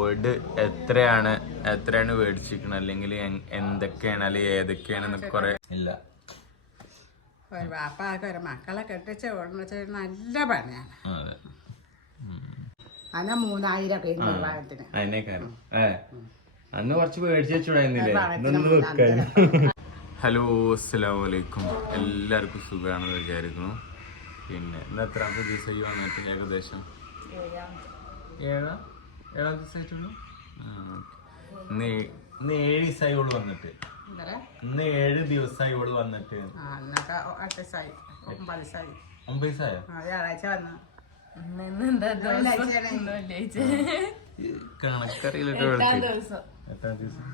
Gold എത്രയാണ് എത്രയാണ് മേടിച്ചിരിക്കണം അല്ലെങ്കിൽ എന്തൊക്കെയാണ് അല്ലെങ്കിൽ ഏതൊക്കെയാണ് എന്നൊക്കെ കുറെ ഇല്ല. ഒരു വാപ്പാക്ക് ഒരു മക്കളെ കെട്ടിച്ച് കൊണ്ടുവച്ച നല്ല പണിയാണ്. അതെ. അന്ന മൂന്നായിരം കുറച്ച് ഹലോ അസ്സലാമു അലൈക്കും എല്ലാവർക്കും സുഖമാണെന്ന് വിചാരിക്കുന്നു. പിന്നെ ഇന്ന് എത്രാമത്തെ വന്നിട്ട് ഏകദേശം? ഏഴാ? ഏഴാം ദിവസമായിട്ടുള്ളൂ. ഇന്ന് ഇന്ന് ഏഴ് ദിവസമായി ഓൾ വന്നിട്ട്? ഇന്ന് ഏഴ് ദിവസമായി ഓൾ വന്നിട്ട്. ഒമ്പത് ദിവസമായി. വ്യാഴാഴ്ച വന്നു. എട്ടാം ദിവസം.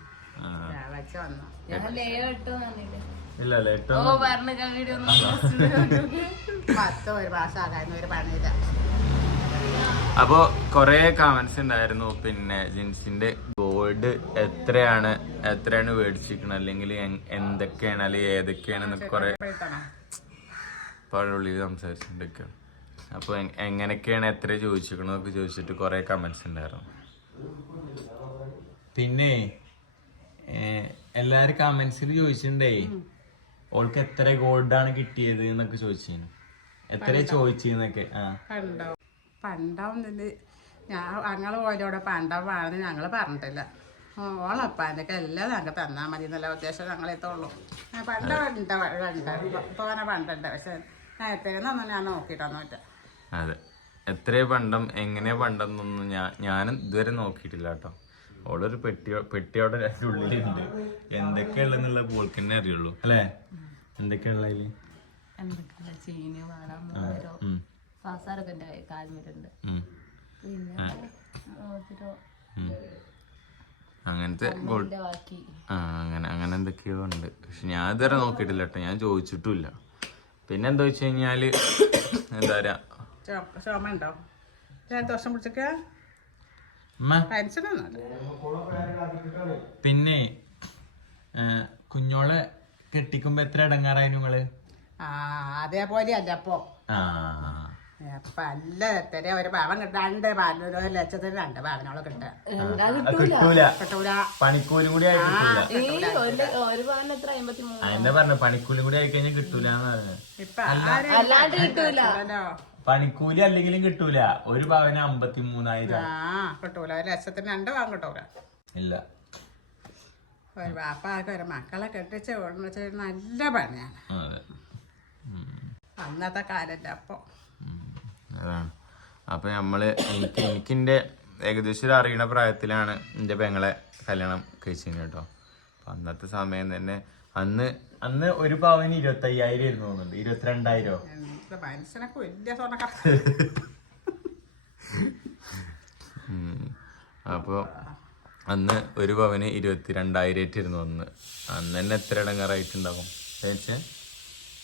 പത്ത് ഒരു മാസം ആകായിരുന്നു ഒരു പണിയില്ല. അപ്പോ കൊറേ കമന്റ്സ് ഉണ്ടായിരുന്നു പിന്നെ ജിൻസിന്റെ ഗോൾഡ് എത്രയാണ് എത്രയാണ് മേടിച്ചിരിക്കണം അല്ലെങ്കിൽ എന്തൊക്കെയാണ് അല്ലെങ്കിൽ ഏതൊക്കെയാണ് എന്നൊക്കെ കൊറേ പഴുള്ളി സംസാരിച്ചിട്ടുണ്ടൊക്കെ അപ്പൊ എങ്ങനെയൊക്കെയാണ് എത്ര ചോദിച്ചിരിക്കണതൊക്കെ ചോദിച്ചിട്ട് കൊറേ കമന്റ്സ് ഉണ്ടായിരുന്നു പിന്നെ എല്ലാരും കമന്റ്സിൽ ചോദിച്ചിട്ടുണ്ടേ ഓൾക്ക് എത്ര ഗോൾഡാണ് കിട്ടിയത് എന്നൊക്കെ ചോദിച്ചിരുന്നു. എത്ര ചോദിച്ചെന്നൊക്കെ ആ. കണ്ടോ പണ്ടാവുന്നത് ഞാൻ ഞങ്ങൾ ഓരോടെ പണ്ടാവാണെന്ന് ഞങ്ങൾ പറഞ്ഞിട്ടില്ല. ഓളപ്പാന്റെയൊക്കെ എല്ലാം ഞങ്ങൾക്ക് തന്നാൽ മതി എന്നുള്ള ഉദ്ദേശം ഞാൻ പണ്ട് ഉണ്ട് ഉണ്ട് തോനെ പണ്ടുണ്ട് പക്ഷെ നേരത്തേന്നൊന്നും ഞാൻ നോക്കിയിട്ടൊന്നുമില്ല. അതെ. എത്ര പണ്ടം എങ്ങനെ പണ്ടെന്നൊന്നും ഞാൻ ഞാനും ഇതുവരെ നോക്കിയിട്ടില്ല കേട്ടോ. ഓളൊരു പെട്ടി പെട്ടിയോടെ ഉള്ളിലുണ്ട്. എന്തൊക്കെയുള്ളെന്നുള്ള പോൾക്ക് തന്നെ അറിയുള്ളൂ. അല്ലേ? എന്തൊക്കെയുള്ള ചീനി ഉം, പാസാരൊക്കെ എന്റെ കാൽമേലുണ്ട് ഉം, പിന്നെ അങ്ങനത്തെ ആ അങ്ങനെ അങ്ങനെ എന്തൊക്കെയോ ഉണ്ട്. പക്ഷെ ഞാൻ ഇതുവരെ നോക്കിയിട്ടില്ല കേട്ടോ. ഞാൻ ചോദിച്ചിട്ടുമില്ല. പിന്നെ എന്താ വെച്ച് കഴിഞ്ഞാൽ എന്താ പറയാ? പിന്നെ കുഞ്ഞോളെ കെട്ടിക്കുമ്പോ എത്ര ഇടങ്ങാറായി നിങ്ങൾ? ആ അതേപോലെ അല്ല അപ്പോ. ആ. അപ്പൊ അല്ല ഒരു പാവം രണ്ട് ഒരു ലക്ഷത്തിന് രണ്ട് പാവനോളം കിട്ടുക കിട്ടൂല. കിട്ടൂല. പണിക്കൂലി കൂടി അതെന്നെ പറഞ്ഞു? പണിക്കൂലി കൂടി ആയി കഴിഞ്ഞാൽ കിട്ടൂല ഇപ്പൊ അല്ലാണ്ട് കിട്ടൂല. പണിക്കൂലി അല്ലെങ്കിലും കിട്ടൂല. ഒരു പവന് അമ്പത്തി മൂന്നായിരം ആ കിട്ടൂല. ഒരു ലക്ഷത്തിന് രണ്ട് പാവം കിട്ടൂല. ഇല്ല. ഒരു വാപ്പാക്ക് ഒരു മക്കളെ കെട്ടിച്ച് ഓടുന്ന നല്ല പണിയാണ്. അന്നത്തെ കാലല്ല അപ്പൊ. അതാണ്. അപ്പോൾ നമ്മൾ എനിക്ക് എനിക്കിന്റെ ഏകദേശം ഒരു അറിയണ പ്രായത്തിലാണ് എന്റെ പെങ്ങളെ കല്യാണം കഴിച്ചിരുന്നത് കേട്ടോ. അപ്പം അന്നത്തെ സമയം തന്നെ അന്ന് അന്ന് ഒരു പവന് ഇരുപത്തി അയ്യായിരം ആയിരുന്നു തോന്നുന്നുണ്ട്. ഇരുപത്തിരണ്ടായിരോ? മനുഷ്യനൊക്കെ വലിയ സ്വർണ ഉം. അപ്പൊ അന്ന് ഒരു പവന് ഇരുപത്തിരണ്ടായിരം ആയിട്ടിരുന്നു അന്ന്. അന്ന് തന്നെ എത്ര ഇടങ്ങാറായിട്ടുണ്ടാവും? ചേച്ചേ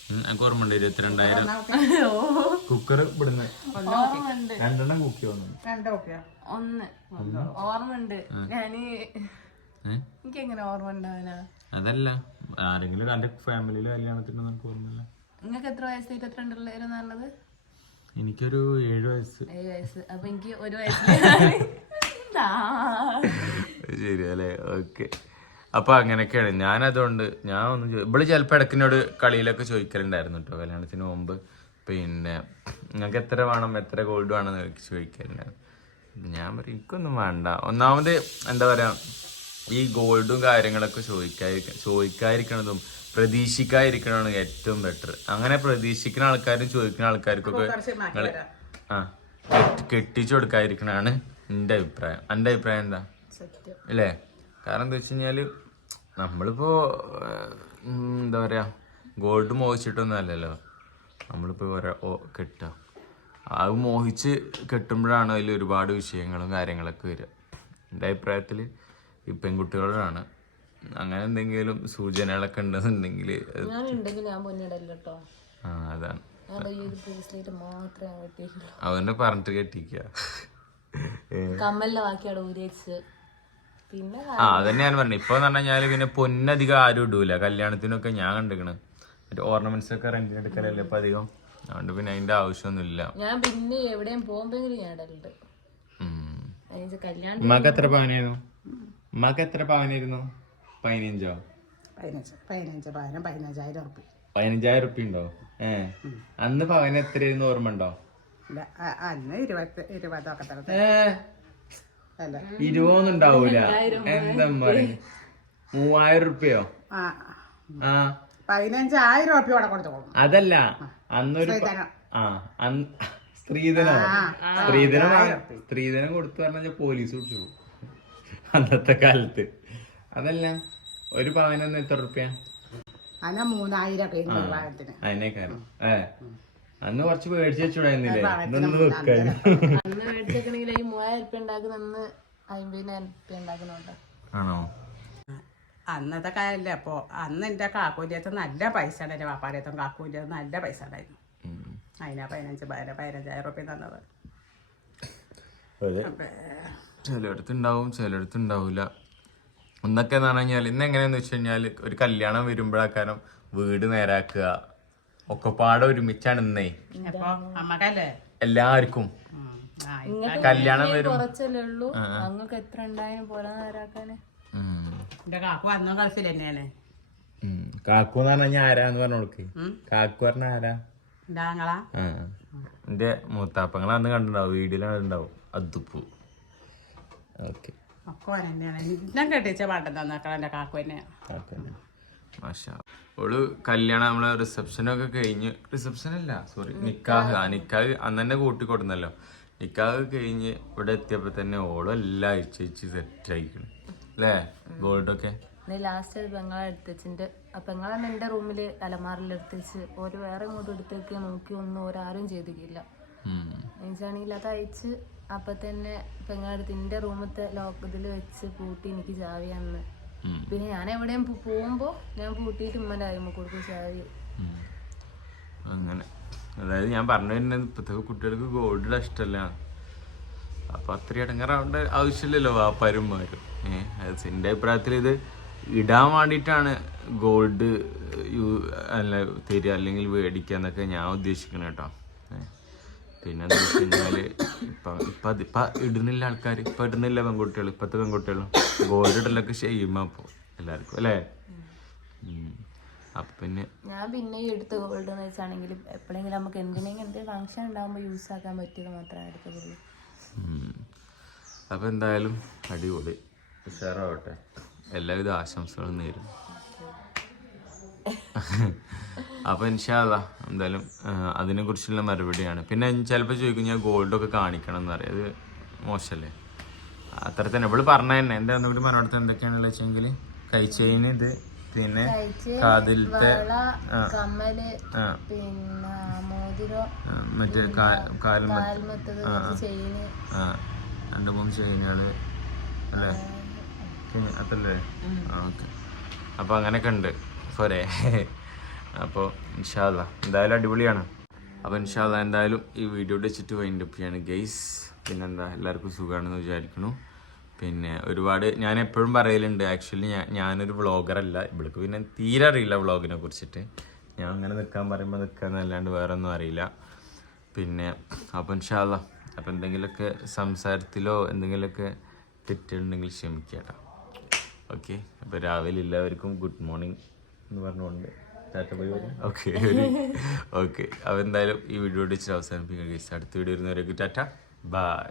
എനിക്ക് ഓർമ്മയുണ്ട് ഇരുപത്തിരണ്ടായിരം കുക്കർ ഇവിടുന്ന്. രണ്ടെണ്ണം കുക്കി വന്നു. ഒന്ന്. ഓർമ്മയുണ്ട്. ഞാൻ എനിക്ക് എങ്ങനെ ഓർമ്മ ഉണ്ടാവാനാ അതല്ല ആരെങ്കിലും എന്റെ ഫാമിലിയിലെ കല്യാണത്തിന് നമുക്ക് ഓർമ്മയില്ല. നിങ്ങൾക്ക് എത്ര വയസ്സ് ഇരുപത്തിരണ്ടിലായിരുന്നു പറഞ്ഞത്? എനിക്കൊരു ഏഴ് വയസ്സ്. ഏഴ് വയസ്സ്. അപ്പൊ എനിക്ക് ഒരു വയസ്സ് ശരി അല്ലേ ഓക്കെ അപ്പൊ അങ്ങനെയൊക്കെയാണ്. ഞാൻ അതുകൊണ്ട് ഞാൻ ഒന്നും ഇവിടെ ഇവൾ ചിലപ്പോ ഇടക്കിനോട് കളിയിലൊക്കെ ചോദിക്കലുണ്ടായിരുന്നു കേട്ടോ കല്യാണത്തിന് മുമ്പ്. പിന്നെ നിങ്ങൾക്ക് എത്ര വേണം എത്ര ഗോൾഡ് വേണം എന്ന് ചോദിക്കലുണ്ടായിരുന്നു. ഞാൻ പറയും എനിക്കൊന്നും വേണ്ട. ഒന്നാമത് എന്താ പറയാ ഈ ഗോൾഡും കാര്യങ്ങളൊക്കെ ചോദിക്കാതിരിക്ക ചോദിക്കാതിരിക്കണതും പ്രതീക്ഷിക്കാതിരിക്കണതാണ് ഏറ്റവും ബെറ്റർ അങ്ങനെ പ്രതീക്ഷിക്കുന്ന ആൾക്കാരും ചോദിക്കുന്ന ആൾക്കാർക്കൊക്കെ ആ കെട്ടി- കെട്ടിച്ചു കൊടുക്കാതിരിക്കണതാണ് എന്റെ അഭിപ്രായം. എന്റെ അഭിപ്രായം എന്താ? അല്ലേ കാരണം എന്താ വെച്ച് കഴിഞ്ഞാൽ നമ്മളിപ്പോ എന്താ പറയാ ഗോൾഡ് മോഹിച്ചിട്ടൊന്നും അല്ലല്ലോ. നമ്മളിപ്പോ ഓ കെട്ട അത് മോഹിച്ച് കെട്ടുമ്പോഴാണ് അതിൽ ഒരുപാട് വിഷയങ്ങളും കാര്യങ്ങളൊക്കെ വരിക. എന്റെ അഭിപ്രായത്തിൽ ഈ പെൺകുട്ടികളോടാണ് അങ്ങനെ എന്തെങ്കിലും സൂചനകളൊക്കെ ഉണ്ടെന്നുണ്ടെങ്കിൽ ആ അതാണ്. അവനെ പറഞ്ഞിട്ട് കെട്ടിക്കുക കമ്മലിന്റെ ബാക്കി അവിടെ ഊരി വെച്ച്. പിന്നെ ആ അതന്നെ ഞാൻ പറഞ്ഞു. ഇപ്പൊ എന്ന് പറഞ്ഞാൽ പിന്നെ പൊന്നധികം ആരും ഇടൂല. കല്യാണത്തിനൊക്കെ ഞാൻ കണ്ടിരിക്കണ് മറ്റേ ഓർണമെന്റ്സ് ഒക്കെ റെന്റിന് എടുക്കലല്ലേ ഇപ്പൊ അധികം? അതുകൊണ്ട് പിന്നെ അതിന്റെ ആവശ്യമൊന്നുമില്ല. ഞാൻ പിന്നെ എവിടെയും പോകുമ്പോഴെങ്കിലും ഞാൻ ഇടലുണ്ട്. കല്യാണം ഉമ്മാക്ക് എത്ര പവനായിരുന്നു? ഉമ്മാക്ക് എത്ര പവനായിരുന്നു? പതിനഞ്ചോ? പതിനഞ്ച് പതിനഞ്ച് പതിനും പതിനഞ്ചായിരം ഉറുപ്പ്യ പതിനഞ്ചായിരം ഉറുപ്പ്യ ഉണ്ടോ? ഏ. അന്ന് പവൻ എത്രയായിരുന്നു ഓർമ്മ ഉണ്ടോ? അന്ന് ഇരുപത് ഇരുപതൊക്കെ ഏ. ഇരുപതൊന്നും ഉണ്ടാവൂല എന്താ പറയും മൂവായിരം ഉറുപ്പ്യോ ആ. ആ. പതിനഞ്ചായിരം ഉറുപ്പ്യ കൊടുത്തോളും. അതല്ല. അന്നൊരു ആ. സ്ത്രീധനം. സ്ത്രീധനം സ്ത്രീധനം കൊടുത്തു പറഞ്ഞ പോലീസ് പിടിച്ചു അന്നത്തെ കാലത്ത്. അതല്ല. ഒരു പവനൊന്ന് എത്ര ഉറുപ്പ്യ അതിനേക്കാരം ഏ. അന്ന് കുറച്ച് പേടിച്ചു വെച്ചു ഇതൊന്ന് വെക്കാൻ ഉറുപ്പ്യ ഉണ്ടാക്കുന്ന അന്ന് അമ്പതിനായിരം ഉറുപ്പ്യ ആണോ? അന്നത്തെ കാലല്ലേ അപ്പോ അന്ന് എന്റെ കാക്കൂലിയത്ത് നല്ല പൈസ ഉണ്ട് എന്റെ വാപ്പാരിയത്തും കാക്കൂലിയത്ത് നല്ല പൈസ ഉണ്ടായിരുന്നു. അതിനാ പതിനഞ്ച് പതിന പതിനഞ്ചായിരം റുപ്യ തന്നത്. അതെ. അപ്പേ, ചിലയിടത്ത് ഉണ്ടാവും ചിലയിടത്ത് ഉണ്ടാവില്ല ഒന്നൊക്കെ എന്ന് പറഞ്ഞു കഴിഞ്ഞാൽ ഇന്ന് എങ്ങനെയാന്ന് വെച്ച് കഴിഞ്ഞാൽ ഒരു കല്യാണം വരുമ്പോഴാക്കാരം വീട് നേരാക്കുക ഒക്കെ പാടെ ഒരുമിച്ചാണ് ഇന്നേ. എല്ലാവർക്കും. കല്യാണം വരും. കുറച്ചല്ലേ ഉള്ളൂ? അങ്ങക്ക് എത്ര ഉണ്ടായാലും പോലെ നേരാക്കാന് ഉം. എന്റെ കാക്കു അന്നും ഗൾഫിൽ തന്നെയാണ്. ഉം. കാക്കു എന്ന് പറഞ്ഞു കഴിഞ്ഞാൽ ആരാന്ന് പറഞ്ഞോളക്ക്. കാക്കു പറഞ്ഞ ആരാ? എന്റെ മൂത്താപ്പങ്ങൾ അന്ന് കണ്ടിണ്ടാവും വീഡിയോയിലാണ് ഉണ്ടാവും അതുപ്പു ഓക്കെ. ഒക്കെ ഓൻ തന്നെയാണ് ഞാൻ കെട്ടിച്ച പാട്ടം തന്നേക്കണം എന്റെ കാക്കു തന്നെയാണ് മാഷാ. ഓൾ കല്യാണം നമ്മളെ റിസപ്ഷനൊക്കെ കഴിഞ്ഞ് റിസപ്ഷൻ അല്ല സോറി നിക്കാഹ്. ആ നിക്കാഹ് അന്ന് തന്നെ കൂട്ടിക്കൊടുന്നല്ലോ. നിക്കാഹ് കഴിഞ്ഞ് ഇവിടെ എത്തിയപ്പോ തന്നെ ഓളും എല്ലാം അയച്ചു സെറ്റ് ആയിക്കണം അല്ലേ ഗോൾഡൊക്കെ ലാസ്റ്റ് പെങ്ങളെ എടുത്തുവെച്ചിട്ട് പെങ്ങളെ എന്റെ റൂമിൽ അലമാറിൽ എടുത്തുവെച്ച് ഒരു വേറെ ഇങ്ങോട്ട് എടുത്തേക്ക് നോക്കി ഒന്നും ഒരാരും ചെയ്തിട്ടില്ല. എനിക്കാണെങ്കിൽ അത് അയച്ച് അപ്പൊ തന്നെ പെങ്ങളെടുത്ത് എന്റെ റൂമത്തെ ലോക്ക് ഇതിൽ വെച്ച് പൂട്ടി എനിക്ക് ചാവിയാന്ന് പിന്നെ ഞാൻ എവിടെയും പോ- പോകുമ്പോ ഞാൻ പൂട്ടിയിട്ട് ഉമ്മന്റെ ആയിരുന്നു കൊടുക്കും ചാവി. അങ്ങനെ. അതായത് ഞാൻ പറഞ്ഞു വരുന്നത് ഇപ്പോഴത്തെ കുട്ടികൾക്ക് ഗോൾഡ് ഇഷ്ടമല്ല അപ്പൊ അത്ര ഇടങ്ങാറാവേണ്ട ആവശ്യമില്ലല്ലോ വാപ്പാരുമാരും ഏഹ് അത് എന്റെ അഭിപ്രായത്തിൽ ഇത് ഇടാൻ വേണ്ടിയിട്ടാണ് ഗോൾഡ് യൂ അല്ല തരിക അല്ലെങ്കിൽ മേടിക്കുക എന്നൊക്കെ ഞാൻ ഉദ്ദേശിക്കണം കേട്ടോ ഏഹ് പിന്നെ എന്താ വെച്ച് കഴിഞ്ഞാൽ ഇപ്പൊ ഇപ്പൊ ഇപ്പൊ ഇടുന്നില്ല ആൾക്കാർ ഇപ്പൊ ഇടുന്നില്ല പെൺകുട്ടികൾ ഇപ്പത്തെ പെൺകുട്ടികളും ഗോൾഡ് ഇടലൊക്കെ ചെയ്യുമ്പോ അപ്പോൾ എല്ലാവർക്കും അല്ലേ. അപ്പൊ പിന്നെ ഞാൻ പിന്നെ ഈ എടുത്ത ഗോൾഡ് എന്ന് വെച്ചാണെങ്കിലും എപ്പോഴെങ്കിലും നമുക്ക് എന്തിനെങ്കിലും എന്തെങ്കിലും ഫംഗ്ഷൻ ഉണ്ടാകുമ്പോൾ യൂസ് ആക്കാൻ പറ്റിയത് മാത്രമേ എടുത്തുള്ളൂ ഉം. അപ്പൊ എന്തായാലും അടിപൊളി. ഉഷാറാവട്ടെ. എല്ലാവിധ ആശംസകളും നേരും അപ്പൊ ഇൻഷാല്ല എന്തായാലും അതിനെ കുറിച്ചുള്ള മറുപടിയാണ്. പിന്നെ ചിലപ്പോൾ ചോദിക്കും ഞാൻ ഗോൾഡ് ഒക്കെ കാണിക്കണം എന്ന് പറയും. അത് മോശമല്ലേ അത്ര തന്നെ ഇവൾ പറഞ്ഞ തന്നെ എന്താ ഒന്നുകൂടി മറുപടി എന്തൊക്കെയാണെന്ന് വെച്ചെങ്കിൽ കൈ ചെയിൻ ഇത് പിന്നെ കാതിലത്തെ മറ്റേ ആ രണ്ട് മൂന്ന് ചെയിനുകൾ അല്ലേ? അതല്ലേ? ഓക്കെ. അപ്പോൾ അങ്ങനെയൊക്കെ ഉണ്ട്. പോരെ. അപ്പോൾ ഇൻഷാല്ല എന്തായാലും അടിപൊളിയാണ്. അപ്പോൾ ഇൻഷാല്ല എന്തായാലും ഈ വീഡിയോ വെച്ചിട്ട് വൈൻഡപ്പ് ചെയ്യാണ് ഗെയ്സ് പിന്നെന്താ എല്ലാവർക്കും സുഖമാണെന്ന് വിചാരിക്കുന്നു. പിന്നെ ഒരുപാട് ഞാൻ എപ്പോഴും പറയലുണ്ട്. ആക്ച്വലി ഞാൻ ഞാനൊരു വ്ളോഗറല്ല ഇവൾക്ക് പിന്നെ തീരെ അറിയില്ല വ്ളോഗിനെ കുറിച്ചിട്ട്. ഞാൻ അങ്ങനെ നിൽക്കാൻ പറയുമ്പോൾ നിൽക്കാന്നല്ലാണ്ട് വേറെ ഒന്നും അറിയില്ല. പിന്നെ അപ്പം ഇൻഷാല്ല അപ്പം എന്തെങ്കിലുമൊക്കെ സംസാരത്തിലോ എന്തെങ്കിലുമൊക്കെ തെറ്റുണ്ടെങ്കിൽ ക്ഷമിക്കട്ടോ. ഓക്കെ അപ്പോൾ രാവിലെ എല്ലാവർക്കും ഗുഡ് മോർണിംഗ് എന്ന് പറഞ്ഞുകൊണ്ട് ഓക്കെ ഓക്കെ അപ്പോൾ എന്തായാലും ഈ വീഡിയോ ഇച്ചിരി അവസാനിപ്പിക്കുക. അടുത്ത വീഡിയോ വരുന്നവരേക്ക് ടാറ്റ. ബൈ